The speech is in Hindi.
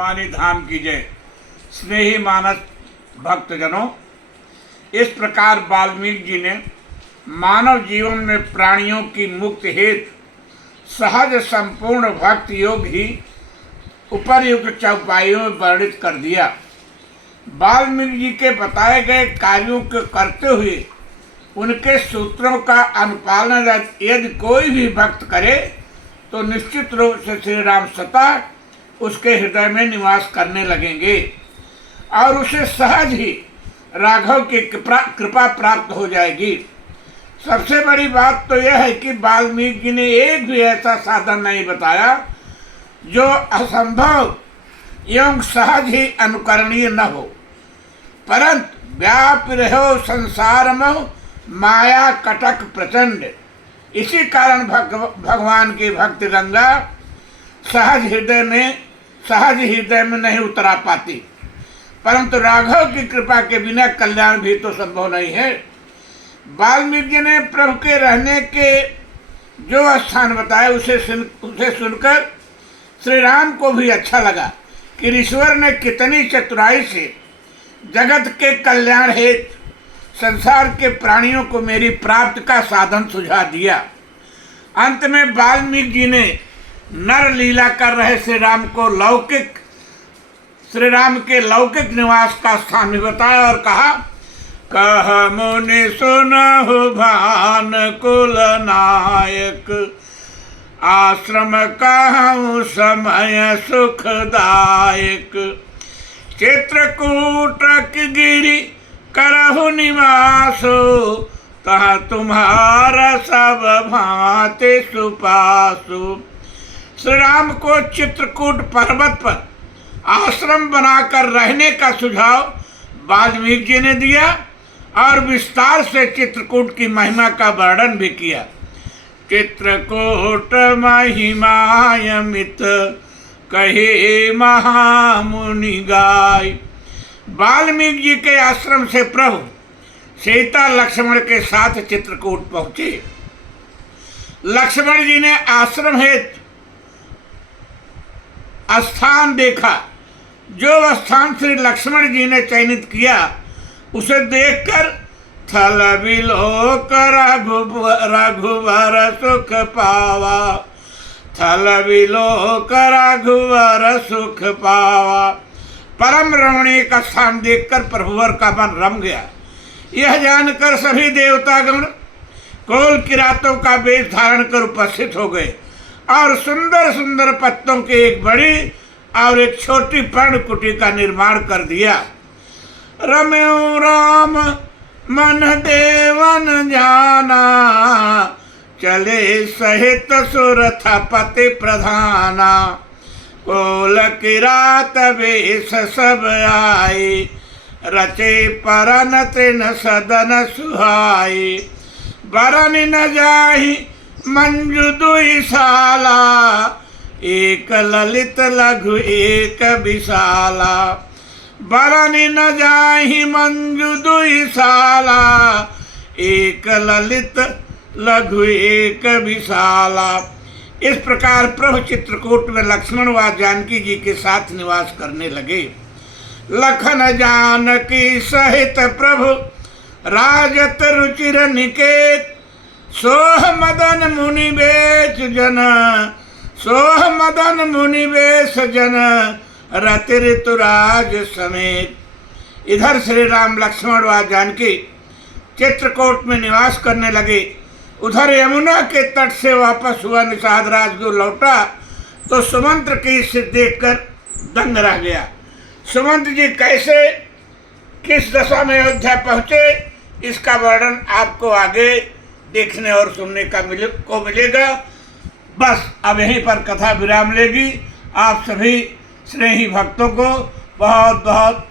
पानी धाम की जय। स्नेही मानस भक्तजनों, इस प्रकार वाल्मीकि जी ने मानव जीवन में प्राणियों की मुक्ति हेतु सहज संपूर्ण भक्त योग ही उपर्युक्त चौपाइयों में वर्णित कर दिया। वाल्मीकि जी के बताए गए कार्यों को करते हुए उनके सूत्रों का अनुपालन यदि कोई भी भक्त करे तो निश्चित रूप से श्री राम स्वतः उसके हृदय में निवास करने लगेंगे और उसे सहज ही राघव की कृपा प्राप्त हो जाएगी। सबसे बड़ी बात तो यह है कि वाल्मीकि जी ने एक भी ऐसा साधन नहीं बताया जो असंभव एवं सहज ही अनुकरणीय न हो, परंतु व्याप रहो संसार में माया कटक प्रचंड। इसी कारण भगवान की भक्ति गंगा सहज हृदय में नहीं उतरा पाती, परंतु राघव की कृपा के बिना कल्याण भी तो संभव नहीं है। वाल्मीकि ने प्रभु के रहने के जो स्थान बताए उसे सुनकर श्री राम को भी अच्छा लगा कि ईश्वर ने कितनी चतुराई से जगत के कल्याण हेतु संसार के प्राणियों को मेरी प्राप्ति का साधन सुझा दिया। अंत में वाल्मीकि जी ने नर लीला कर रहे श्री राम के लौकिक निवास का स्थान भी बताया और कहा, कह मुनि सुनहु भान कुल नायक, आश्रम कहूँ समय सुखदायक, चित्रकूट गिरि करहु निवासो, तहाँ तुम्हारा सब भांति सुपासु। श्री राम को चित्रकूट पर्वत पर आश्रम बनाकर रहने का सुझाव वाल्मीकि जी ने दिया और विस्तार से चित्रकूट की महिमा का वर्णन भी किया। चित्रकूट महिमायमित कहे महामुनि गाय। वाल्मीकि जी के आश्रम से प्रभु सीता लक्ष्मण के साथ चित्रकूट पहुंचे। लक्ष्मण जी ने आश्रम हेतु स्थान देखा। जो स्थान श्री लक्ष्मण जी ने चयनित किया उसे देखकर थल विलोक रघुवर सुख पावा, थल विलोक रघुवर सुख पावा। परम रमणीय का स्थान देखकर प्रभुवर का मन रम गया। यह जानकर सभी देवतागण कोल किरातों का वेश धारण कर उपस्थित हो गए और सुंदर सुंदर पत्तों की एक बड़ी और एक छोटी पर्णकुटी का निर्माण कर दिया। रम्यो राम मन देवन जाना, चले सहित सुरथ पति प्रधाना, कोल किरात वेश सब आए, रचे परन तृण सदन सुहाई, बरन न जाहि मंजु दुई साला, एक ललित लघु एक विशाला, बरन न जाहि मंजु दुई साला, एक ललित लघु एक विशाला। इस प्रकार प्रभु चित्रकूट में लक्ष्मण व जानकी जी के साथ निवास करने लगे। लखन जानकी सहित प्रभु राजत रुचिर निकेत, सोह मदन मुनि बेश जन, सोह मदन मुनि बेश जन, रति ऋतुराज समेत। इधर श्री राम लक्ष्मण व जानकी चित्रकूट में निवास करने लगे। उधर यमुना के तट से वापस हुआ निषाद राजगुरु लौटा तो सुमंत्र की स्थिति देखकर दंग रह गया। सुमंत्र जी कैसे किस दशा में अयोध्या पहुँचे इसका वर्णन आपको आगे देखने और सुनने का मिलेगा। बस अब यहीं पर कथा विराम लेगी। आप सभी स्नेही भक्तों को बहुत बहुत